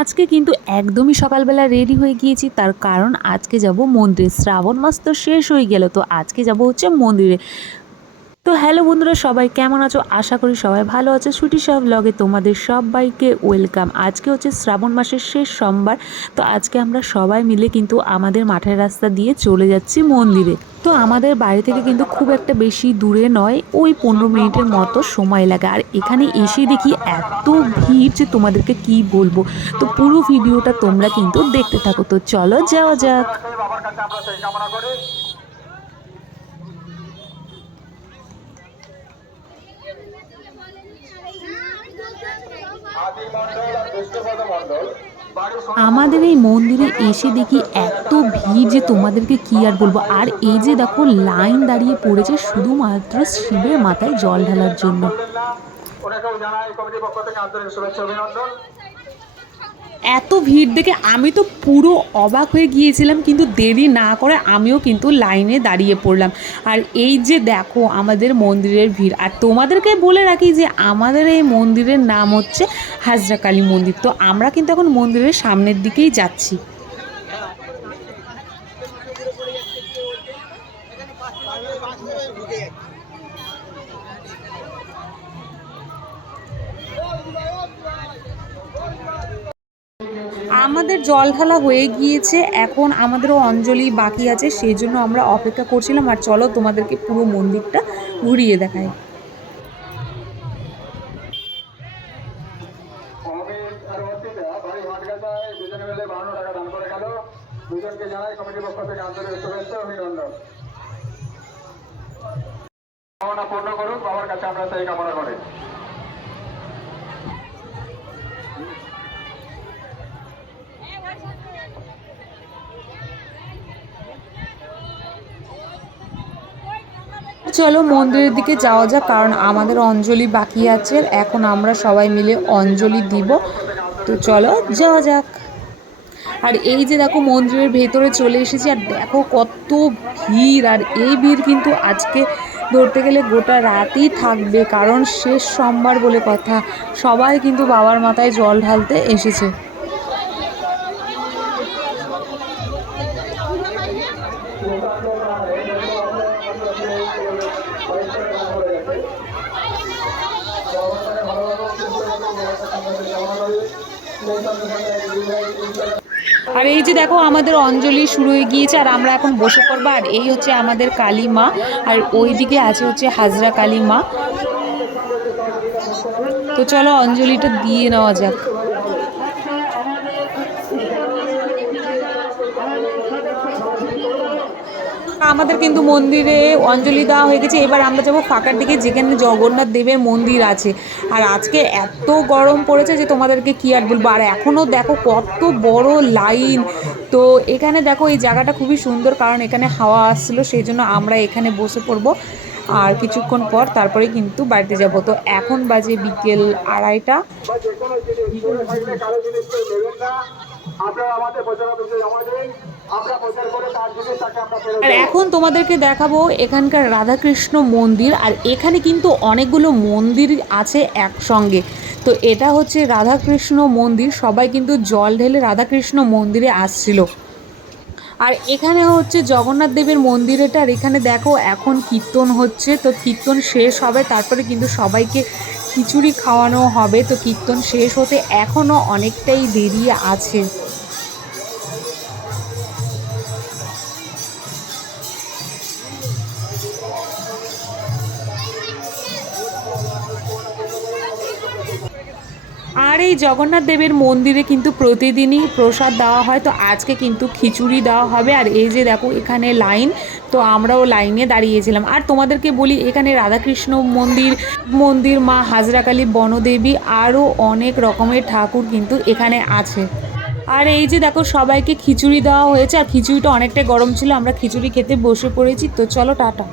আজকে কিন্তু একদমই সকালবেলা রেডি হয়ে গিয়েছি, তার কারণ আজকে যাব মন্দিরে। শ্রাবণ মাস তো শেষ হয়ে গেল, তো আজকে যাব হচ্ছে মন্দিরে। তো হ্যালো বন্ধুরা, সবাই কেমন আছো? আশা করি সবাই ভালো আছে। সুটি সব ব্লগে তোমাদের সবাইকে ওয়েলকাম। আজকে হচ্ছে শ্রাবণ মাসের শেষ সোমবার, তো আজকে আমরা সবাই মিলে কিন্তু আমাদের মাঠের রাস্তা দিয়ে চলে যাচ্ছি মন্দিরে। তো আমাদের বাড়ি থেকে কিন্তু খুব একটা বেশি দূরে নয়, ওই 15 মিনিটের মতো সময় লাগে। আর এখানে এসে দেখি এত ভিড় যে তোমাদেরকে কি বলবো। তো পুরো ভিডিওটা তোমরা কিন্তু দেখতে থাকো। তো চলো যাওয়া যাক। আমাদের এই মন্দিরে এসে দেখি এত ভিড় যে তোমাদেরকে কি আর বলবো। আর এই যে দেখো লাইন দাঁড়িয়ে পড়েছে শুধুমাত্র শিবের মাথায় জল ঢালার জন্য। এত ভিড় দেখে আমি তো পুরো অবাক হয়ে গিয়েছিলাম, কিন্তু দেরি না করে আমিও কিন্তু লাইনে দাঁড়িয়ে পড়লাম। আর এই যে দেখো আমাদের মন্দিরের ভিড়। আর তোমাদেরকে বলে রাখি যে আমাদের এই মন্দিরের নাম হচ্ছে হাজরা কালী মন্দির। তো আমরা কিন্তু এখন মন্দিরের সামনের দিকেই যাচ্ছি। আমাদের জল ঢালা হয়ে গিয়েছে, এখন আমাদেরও অঞ্জলি বাকি আছে, সেই জন্য আমরা অপেক্ষা করছিলাম। আর চলো তোমাদেরকে পুরো মন্দিরটা ঘুরিয়ে দেখাই। পূর্ণ করুক, বাবার কাছে আমরা সেই কামনা করি। চলো মন্দিরের দিকে যাওয়া যাক, কারণ আমাদের অঞ্জলি বাকি আছে। এখন আমরা সবাই মিলে অঞ্জলি দিব। তো চলো যাওয়া যাক। আর এই যে দেখো মন্দিরের ভেতরে চলে এসেছি, আর দেখো কত ভিড়। আর এই ভিড় কিন্তু আজকে ধরতে গেলে গোটা রাতই থাকবে, কারণ শেষ সোমবার বলে কথা। সবাই কিন্তু বাবার মাথায় জল ঢালতে এসেছে। আর এই যে দেখো আমাদের অঞ্জলি শুরু হয়ে গিয়েছে, আর আমরা এখন বসে পড়বো। আর এই হচ্ছে আমাদের কালী মা, আর ওই দিকে আছে হচ্ছে হাজরা কালী মা। তো চলো অঞ্জলিটা দিয়ে নেওয়া যাক। আমাদের কিন্তু মন্দিরে অঞ্জলি দেওয়া হয়ে গেছে। এবার আমরা যাবো ফাঁকার দিকে, যেখানে জগন্নাথ দেবের মন্দির আছে। আর আজকে এত গরম পড়েছে যে তোমাদেরকে কি আর বলবো। আর এখনও দেখো কত বড় লাইন। তো এখানে দেখো এই জায়গাটা খুবই সুন্দর, কারণ এখানে হাওয়া আসছিলো, সেই জন্য আমরা এখানে বসে পড়বো। আর কিছুক্ষণ পর তারপরে কিন্তু বাড়িতে যাব। তো এখন বাজে বিকেল 2:30। আর এখন তোমাদেরকে দেখাবো এখানকার রাধাকৃষ্ণ মন্দির। আর এখানে কিন্তু অনেকগুলো মন্দির আছে একসঙ্গে। তো এটা হচ্ছে রাধাকৃষ্ণ মন্দির, সবাই কিন্তু জল ঢেলে রাধাকৃষ্ণ মন্দিরে আসছিল। আর এখানে হচ্ছে জগন্নাথ দেবের মন্দির এটা। আর এখানে দেখো এখন কীর্তন হচ্ছে, তো কীর্তন শেষ হবে তারপরে কিন্তু সবাইকে খিচুড়ি খাওয়ানো হবে। তো কীর্তন শেষ হতে এখনও অনেকটাই দেরি আছে। আর এই জগন্নাথ দেবের মন্দিরে কিন্তু প্রতিদিনই প্রসাদ দেওয়া হয়, তো আজকে কিন্তু খিচুড়ি দেওয়া হবে। আর এই যে দেখো এখানে লাইন, তো আমরাও লাইনে দাঁড়িয়েছিলাম। আর তোমাদেরকে বলি এখানে রাধাকৃষ্ণ মন্দির মন্দির মা হাজরাকালী বনদেবী আরও অনেক রকমের ঠাকুর কিন্তু এখানে আছে। আর এই যে দেখো সবাইকে খিচুড়ি দেওয়া হয়েছে, আর খিচুড়িটা অনেকটা গরম ছিল, আমরা খিচুড়ি খেতে বসে পড়েছি। তো চলো টাটা।